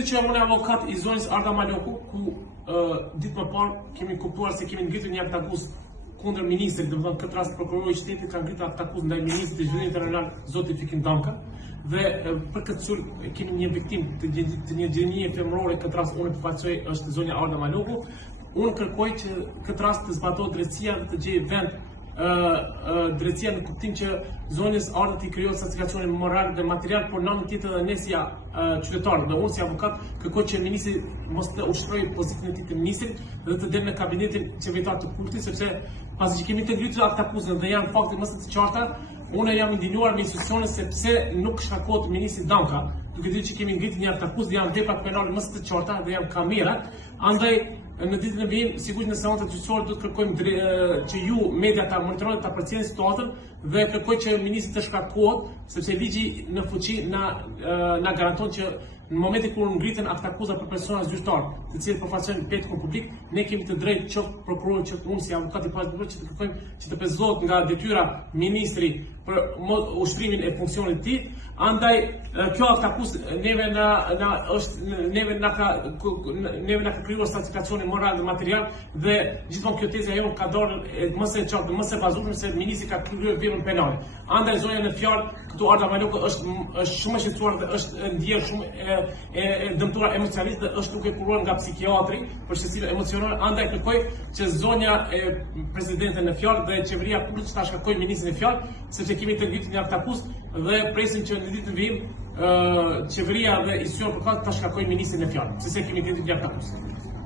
ditë që jam unë avokat i zonës Arda Maloku, ku ditë më parë kemi kuptuar se kemi ngritur një aktakuz kundër ministrit, domethënë këtë rast prokurori i shtetit ka ngritur aktakuz ndaj ministrit të zhvillimit regional zoti Fikin Damka, dhe për këtë sulm kemi një viktim të një gjënie femërore, këtë rast unë përfaqësoj është zonja Arda Maloku. Unë kërkoj që këtë rast të zbatohet drejtësia dhe të gjejë vend drejtësia në kuptim që zonës Arda të krijohet satisfakcione moral dhe material, por në anën tjetër edhe ne si qytetarë dhe unë si avokat kërkoj që ministri mos të ushtrojë pozitin e tij të ministrit dhe të delë në kabinetin qeveritar të kultit, sepse pasi që kemi të ngritur aktakuzën dhe janë fakte më së të qarta, unë jam indinuar me institucionet sepse nuk shkarkohet ministri Damka, duke ditur që kemi ngritur një aktakuzë dhe janë vepra penale më së të qarta dhe janë kamera. Andaj në ditën e vijim, sigurisht në seancat gjyqësore do të kërkojmë që ju media ta monitoroni dhe ta përcjellni situatën dhe kërkoj që ministri të shkarkohet, sepse ligji në fuqi na garanton që në momentin kur ngriten aktakuza për persona zyrtar, të cilët përfaqësojnë petën publik, ne kemi të drejtë qoftë prokurori, qoftë unë si avokat i pashë që të kërkojmë që të pezohet nga detyra ministri për ushtrimin e funksionit të tij. Andaj kjo aktakuzë neve na ka krijuar satisfakcione moral dhe material dhe gjithmonë kjo teza jonë ka dorë më së qartë, më së bazuar se ministri ka kryer veprën penale. Andaj zonja në fjalë këtu Arda Maloku është shumë e shqetësuar dhe është ndjer shumë e dëmtuar emocionalisht dhe është duke kuruar nga psikiatri për shqetësim emocional. Andaj kërkoj që zonja e presidente në fjalë dhe qeveria publike ta shkarkojë ministrin në fjalë, sepse kemi të ngritur një aktakuzë dhe presim që në ditën e vijim qeveria dhe institucionet përkatëse ta shkarkojnë ministrin në fjalë, sepse kemi ngritur një aktakuzë.